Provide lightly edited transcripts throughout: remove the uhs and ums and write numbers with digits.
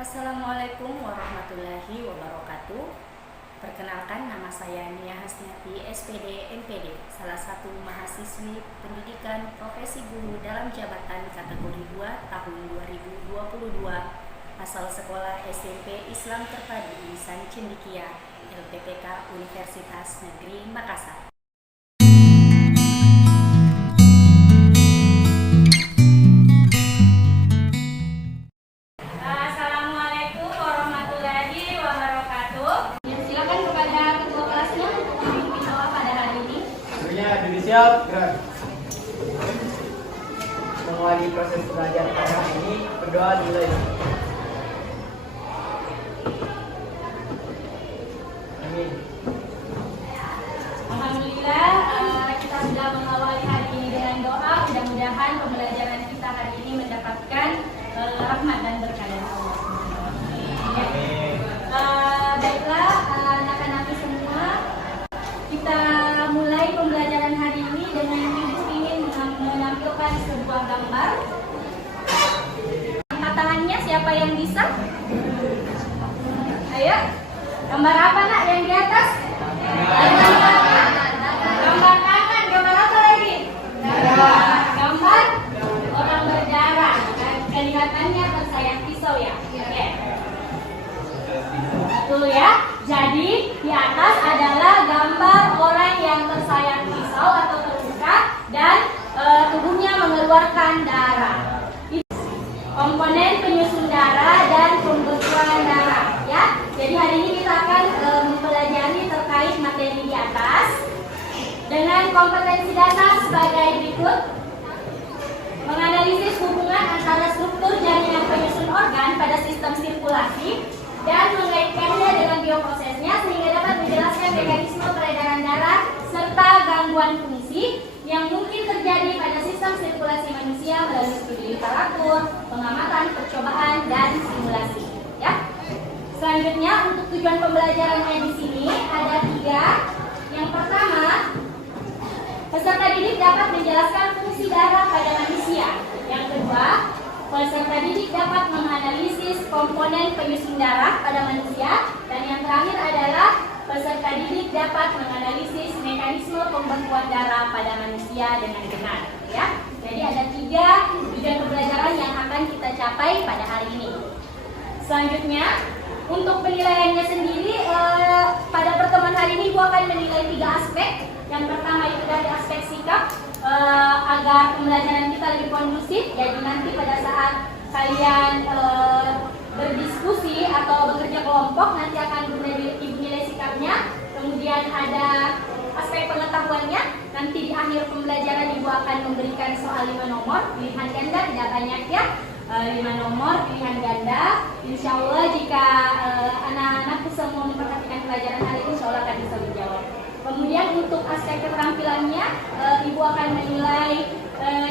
Assalamualaikum warahmatullahi wabarakatuh. Perkenalkan, nama saya Nia Hasniati, SPD MPD, salah satu mahasiswi pendidikan profesi guru dalam jabatan kategori 2 tahun 2022, asal sekolah SMP Islam Terpadu Lisan Cendekia, LPPK Universitas Negeri Makassar. Siap, gerak. Mengawali proses belajar pada hari ini, berdoa dulu. Amin. Alhamdulillah, kita sudah mengawali hari ini dengan doa. Mudah-mudahan pembelajaran kita hari ini mendapatkan rahmat dan berkah dari Allah. Amin. Baiklah, anak-anak semua, kita mulai pembelajaran hari ini dengan ibu ingin menampilkan sebuah gambar. Angkat tangannya, siapa yang bisa? Ayo, gambar apa nak yang di atas? Gambar tangan, gambar apa lagi? Gambar orang berdarah. Kelihatannya tersayat pisau ya? Oke. Betul ya. Jadi di atas adalah gambar orang yang tersayat pisau atau terluka dan tubuhnya mengeluarkan darah. Komponen penyusun darah dan pembekuan darah ya. Jadi hari ini kita akan mempelajari terkait materi di atas dengan kompetensi dasar sebagai berikut: menganalisis hubungan antara struktur jaringan penyusun organ pada sistem sirkulasi dan mengaitkannya dengan bioprosesnya sehingga dapat menjelaskan mekanisme peredaran darah serta gangguan fungsi yang mungkin terjadi pada sistem sirkulasi manusia melalui studi literatur, pengamatan, percobaan, dan simulasi. Ya. Selanjutnya, untuk tujuan pembelajarannya di sini ada 3. Yang pertama, peserta didik dapat menjelaskan fungsi darah pada manusia. Yang kedua, peserta didik dapat menganalisis komponen penyusun darah pada manusia. Dan yang terakhir adalah peserta didik dapat menganalisis mekanisme pembekuan darah pada manusia dengan benar. Ya. Jadi ada 3 tujuan pembelajaran yang akan kita capai pada hari ini. Selanjutnya, untuk penilaiannya sendiri, pada pertemuan hari ini Ibu akan menilai 3 aspek. Yang pertama itu dari aspek sikap, agar pembelajaran kita lebih kondusif. Jadi nanti pada saat kalian berdiskusi atau bekerja kelompok, nanti akan dinilai sikapnya. Kemudian ada aspek pengetahuannya. Nanti di akhir pembelajaran Ibu akan memberikan soal 5 nomor pilihan ganda, tidak banyak ya, 5 nomor pilihan ganda. Insya Allah jika anak-anak semua memperhatikan pelajaran hari ini, insya Allah akan bisa menjawab. Kemudian untuk aspek keterampilannya, Ibu akan menilai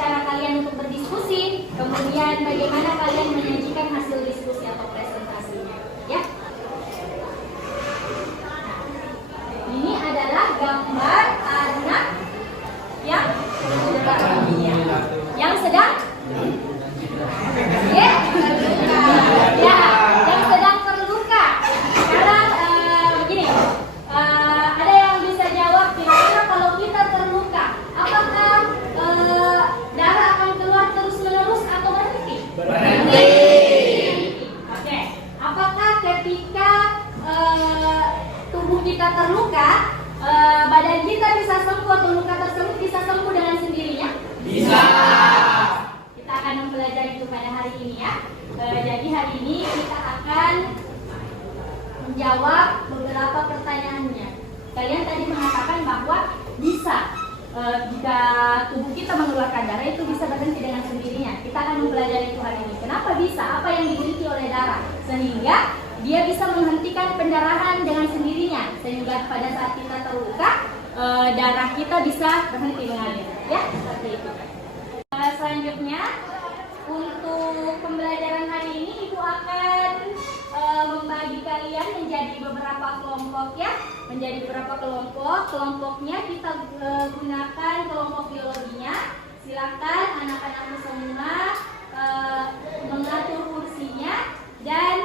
cara kalian untuk berdiskusi, kemudian bagaimana kalian menyajikan hasil diskusi atau presentasinya. Ya. Ini adalah gambar anak yang sedang yang sedang terluka. Sekarang begini. Ada yang bisa jawab kira-kira kalau kita terluka, apakah darah akan keluar terus-menerus atau berhenti? Berhenti. Oke. Apakah ketika tubuh kita terluka, badan kita bisa sembuh atau luka tersebut bisa sembuh dengan sendirinya? Bisa. Kita akan mempelajari itu pada hari ini ya. Jadi hari ini kita akan menjawab beberapa pertanyaannya. Kalian tadi mengatakan bahwa bisa jika tubuh kita mengeluarkan darah itu bisa berhenti dengan sendirinya. Kita akan mempelajari itu hari ini. Kenapa bisa? Apa yang dimiliki oleh darah sehingga dia bisa menghentikan pendarahan dengan sendirinya, sehingga pada saat kita terluka darah kita bisa berhenti mengalir. Ya, seperti itu. Selanjutnya, untuk pembelajaran hari ini Ibu akan membagi kalian menjadi beberapa kelompok ya, menjadi beberapa kelompok. Kelompoknya kita gunakan kelompok biologinya. Silakan anak-anak semua mengatur kursinya dan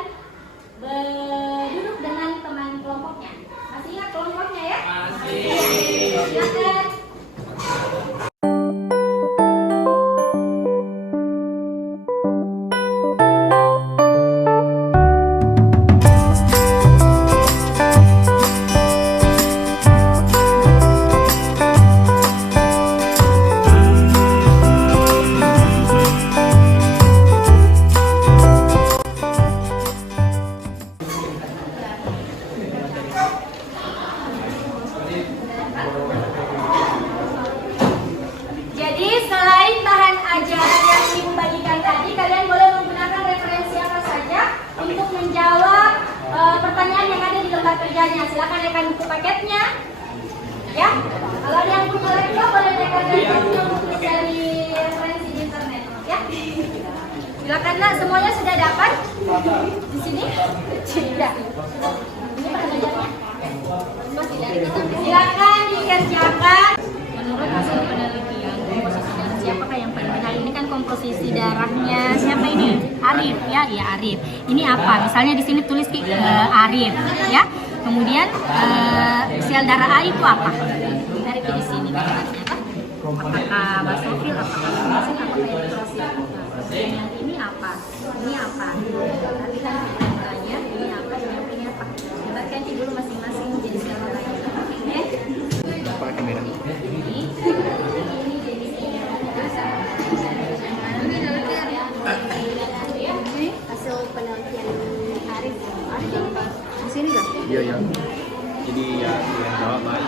silakan rekan buku paketnya. Ya, kalau ada yang punya laptop boleh rekan laptopnya untuk dari referensi di internet. Ya, silakan nak, semuanya sudah dapat di sini. Tidak. Ini pengajarnya. Silakan dikerjakan. Menurut hasil penelitian, komposisi darah siapakah yang paling benar? Ini kan komposisi darahnya siapa ini? Arif, ya, iya Arif. Ini apa? Misalnya di sini tulis Arif, ya. Kemudian sel darah A itu apa? Dari di sini kata-katanya apa? Apakah basofil, apakah basosil, apakah eritrosit? Yang ini apa? Ini apa? Nanti kan ditanya ini apa, ini apa? Coba dulu masing-masing jadi sel darahnya. Oke? Apa kamera? Ini hasil penelitian Arif. Di sini kan? Iya, iya. Jadi ya yang jawab baik.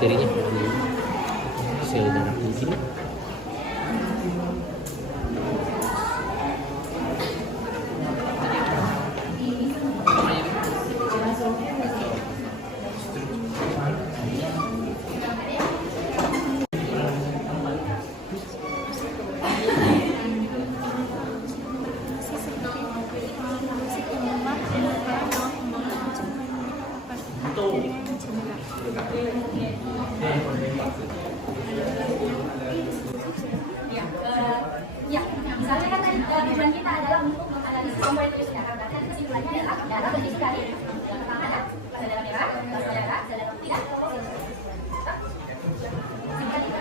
Materinya sel darah di sini. Ya, misalnya kan tadi tujuan kita adalah untuk menganalisis komponen tulis darah. Berarti kesimpulannya adalah darah terdiri dari pertama ada sel darah merah, plasma darah, sel darah putih,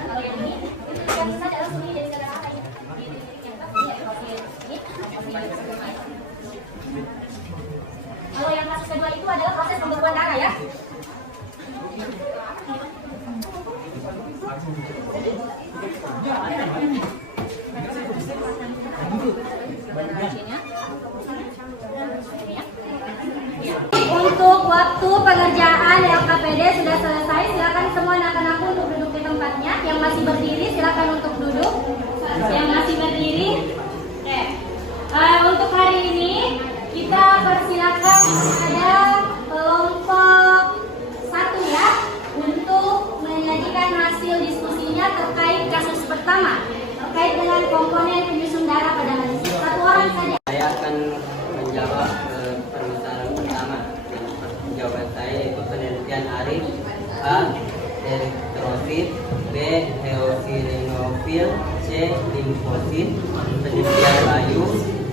kalau yang ini yang bisa adalah sumber jadi sel darah apa ini? Kalau yang kasus kedua itu adalah proses pembekuan darah ya. Untuk waktu pengerjaan LKPD sudah selesai. Silakan semua anak-anakku untuk duduk di tempatnya. Yang masih berdiri silakan untuk duduk. Yang masih berdiri. Oke. Untuk hari ini kita persilakan ada kelompok 1 ya untuk menyajikan hasil diskusinya terkait kasus pertama terkait dengan komponen penyusun darah pada manusia. 1 orang saja. Saya akan menjawab permasalahan pertama. Jawaban saya yaitu penelitian Arif. A. Eritrosit. B. Eosinofil. C. Limfosit. Penelitian Bayu.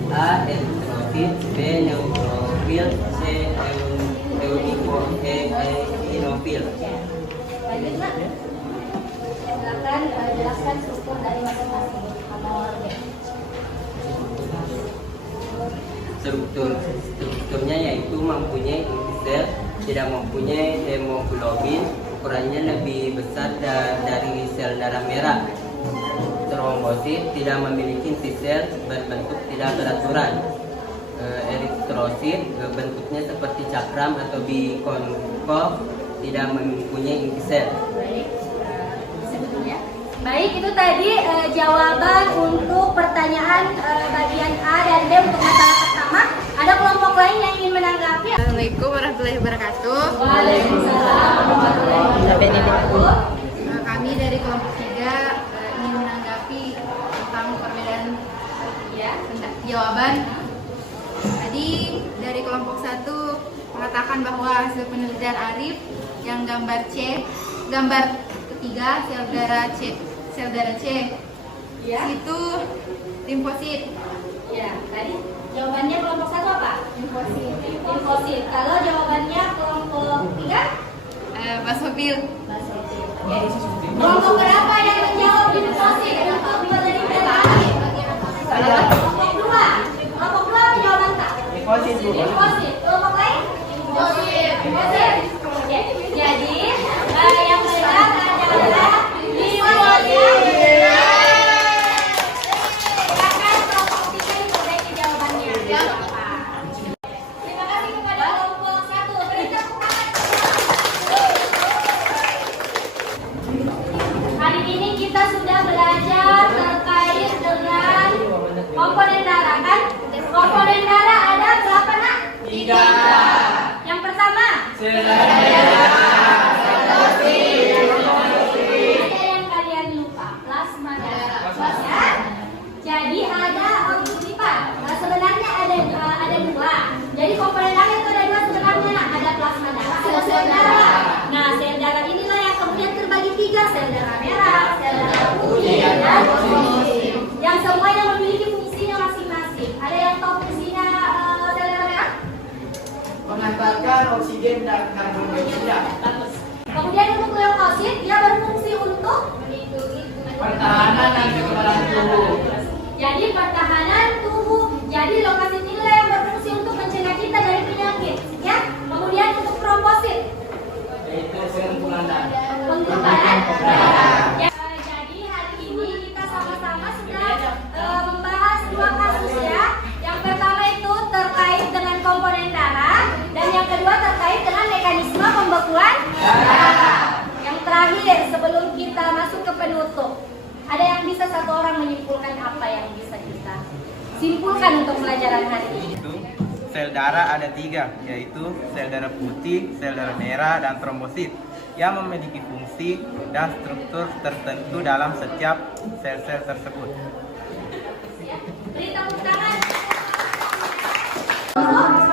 A. Eritrosit. B. Neutrofil. C. Eosinofil. Lanjut nak. Silakan jelaskan struktur dari masing-masing nomor B. Strukturnya yaitu mempunyai inti sel, tidak mempunyai hemoglobin, ukurannya lebih besar dari sel darah merah. Trombosit, tidak memiliki inti sel, berbentuk tidak beraturan. Eritrosit, bentuknya seperti cakram atau bikonkov, tidak mempunyai inti sel. Baik, sebetulnya. Baik, itu tadi jawaban untuk pertanyaan bagian A dan B untuk masalah pertama. Ada kelompok lain yang ingin menanggapi? Assalamualaikum warahmatullahi wabarakatuh. Waalaikumsalam warahmatullahi wabarakatuh. Kami dari kelompok 3 ingin menanggapi tentang perbedaan jawaban. Tadi dari kelompok 1 mengatakan bahwa hasil penelitian Arif yang gambar C, gambar ketiga sel darah C Ya. itu limfosit. Ya, tadi jawabannya kelompok 1 apa? Limfosit. Limfosit. Kalau jawabannya kelompok 3? Basofil. Basosil. Oke. Kelompok berapa yang menjawab limfosit? Kelompok 2 dari tadi. Kelompok 2. Kelompok 2 apa jawaban tak? Limfosit, Bu. Limfosit. Kelompok lain? Limfosit. Limfosit. Oke. Jadi yang benar adalah limfosit. menghantarkan oksigen dan karbon dioksida. Bagus. Kemudian untuk leukosit, dia berfungsi untuk Pertahanan dan kekebalan tubuh. jadi pertahanan tubuh. Jadi leukosit inilah yang berfungsi untuk mencegah kita dari penyakit. Ya. Kemudian untuk trombosit, Yaitu pengumpulan darah. pengumpulan darah. Ya, jadi hari ini kita sama-sama sudah membahas dua kasus ya. Yang pertama itu terkait dengan komponen darah dan yang kedua terkait dengan mekanisme pembekuan darah. Yang terakhir sebelum kita masuk ke penutup, ada yang bisa satu orang menyimpulkan apa yang bisa kita simpulkan untuk pelajaran hari ini? Sel darah ada 3, yaitu sel darah putih, sel darah merah, dan trombosit yang memiliki fungsi dan struktur tertentu dalam setiap sel-sel tersebut. Beri tepuk tangan.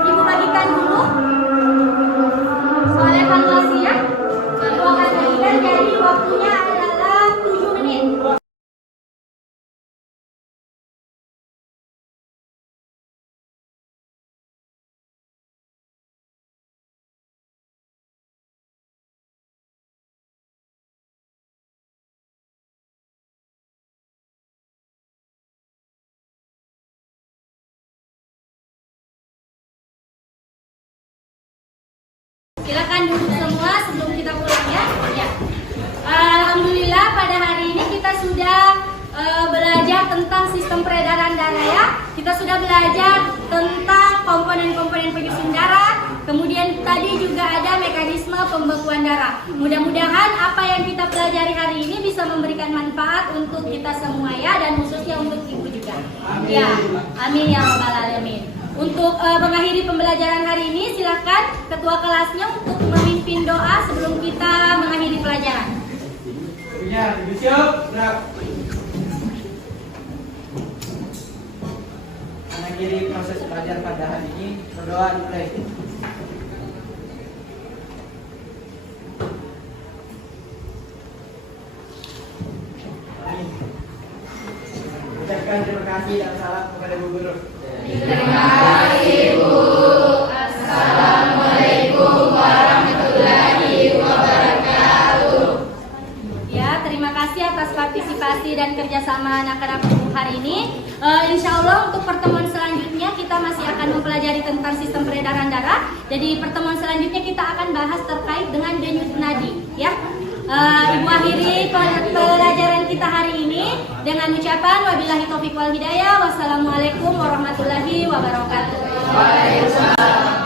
Ibu bagikan dulu soal evaluasi ya. Ibu akan bagikan, jadi waktunya adalah 7 menit. Silakan duduk semua sebelum kita pulang ya. Ya. Alhamdulillah pada hari ini kita sudah belajar tentang sistem peredaran darah ya. Kita sudah belajar tentang komponen-komponen penyusun darah. Kemudian tadi juga ada mekanisme pembekuan darah. Mudah-mudahan apa yang kita pelajari hari ini bisa memberikan manfaat untuk kita semua ya, dan khususnya untuk ibu juga. Amin. Ya, amin ya rabbal alamin. Untuk mengakhiri pembelajaran hari ini, silakan ketua kelasnya untuk memimpin doa sebelum kita mengakhiri pelajaran. Ya, siap, gerak. Mengakhiri proses belajar pada hari ini, berdoa dimulai. Ucapkan terima kasih dan salam kepada Bu Guru. Terima kasih Bu. Assalamualaikum warahmatullahi wabarakatuh. Ya, terima kasih atas partisipasi dan kerjasama anak-anak hari ini. Insya Allah untuk pertemuan selanjutnya kita masih akan mempelajari tentang sistem peredaran darah. Jadi pertemuan selanjutnya kita akan bahas terkait dengan denyut nadi. Ya, Ibu akhiri pelajaran kita hari ini dengan ucapan wabillahi taufiq wal hidayah. Wassalamualaikum warahmatullahi wabarakatuh. Waalaikumsalam.